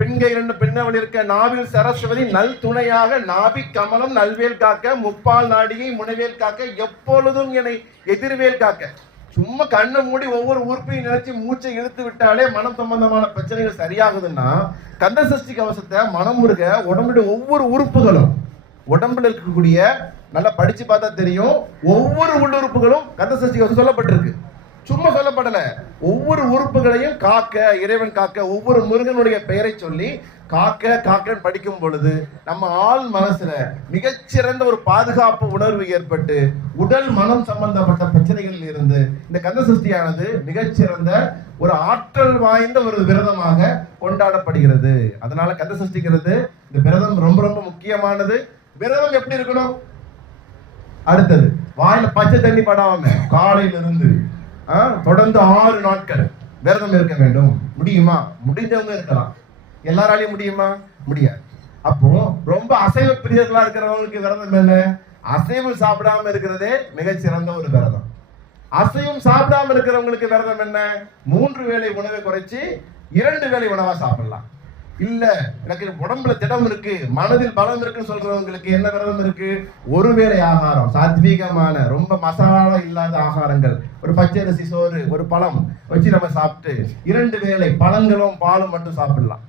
பெண்கை இரண்டு பெண்ணவள் இருக்க நாவில் சரஸ்வதி நல் துணையாக நாபி கமலம் நல்வேல் காக்க முப்பால் நாடியை முனைவேல் காக்க எப்பொழுதும் என்னை எதிர்வேல் காக்க. சும்மா கண்ணை மூடி ஒவ்வொரு உறுப்பையும் நினைச்சு மூச்சை இழுத்து விட்டாலே மனம் சம்பந்தமான பிரச்சனைகள் சரியாகுதுன்னா கந்த சஷ்டி கவசத்தை மனம் முருக உடம்புடைய ஒவ்வொரு உறுப்புகளும் உடம்புல இருக்கக்கூடிய நல்லா படிச்சு பார்த்தா தெரியும் ஒவ்வொரு உள்ளுறுப்புகளும் கந்த சஷ்டி கவசம் சொல்லப்பட்டிருக்கு. சும்மா சொல்லப்படலை. ஒவ்வொரு உறுப்புகளையும் காக்க இறைவன் காக்க ஒவ்வொரு முருகனுடைய பெயரை சொல்லி காக்க காக்கன்னு படிக்கும் பொழுது நம்ம ஆள் மனசுல மிகச்சிறந்த ஒரு பாதுகாப்பு உணர்வு ஏற்பட்டு உடல் மனம் சம்பந்தப்பட்ட பிரச்சனைகளில் இருந்து இந்த கந்த சஷ்டியானது மிகச்சிறந்த ஒரு ஆற்றல் வாய்ந்த ஒரு விரதமாக கொண்டாடப்படுகிறது. அதனால கந்த சஷ்டிங்கிறது இந்த விரதம் ரொம்ப ரொம்ப முக்கியமானது. விரதம் எப்படி இருக்கணும்? அடுத்தது வாயில பச்சை தண்ணி படாம காலையில இருந்து தொடர்ந்து ஆறு நாட்கள் விரதம் இருக்க வேண்டும். முடியுமா? முடிந்தவங்க இருக்கலாம். எல்லாராலையும் முடியுமா? முடியாது. அப்போ ரொம்ப அசைவ பிரியர்களா இருக்கிறவங்களுக்கு விரதம் என்ன? அசைவம் சாப்பிடாம இருக்கிறதே மிகச்சிறந்த ஒரு விரதம். அசைவம் சாப்பிடாம இருக்கிறவங்களுக்கு விரதம் என்ன? மூன்று வேளை உணவை குறைச்சி இரண்டு வேளை உணவா சாப்பிடலாம். இல்ல எனக்கு உடம்புல திடம் இருக்கு மனதில் பலம் இருக்குன்னு சொல்றவங்களுக்கு என்ன விரதம் இருக்கு? ஒரு வேளை ஆகாரம் சாத்வீகமான ரொம்ப மசாலா இல்லாத ஆகாரங்கள். ஒரு பச்சரிசி சோறு ஒரு பழம் வச்சு நம்ம சாப்பிட்டு இரண்டு வேளை பழங்களும் பாலும் மட்டும் சாப்பிடலாம்.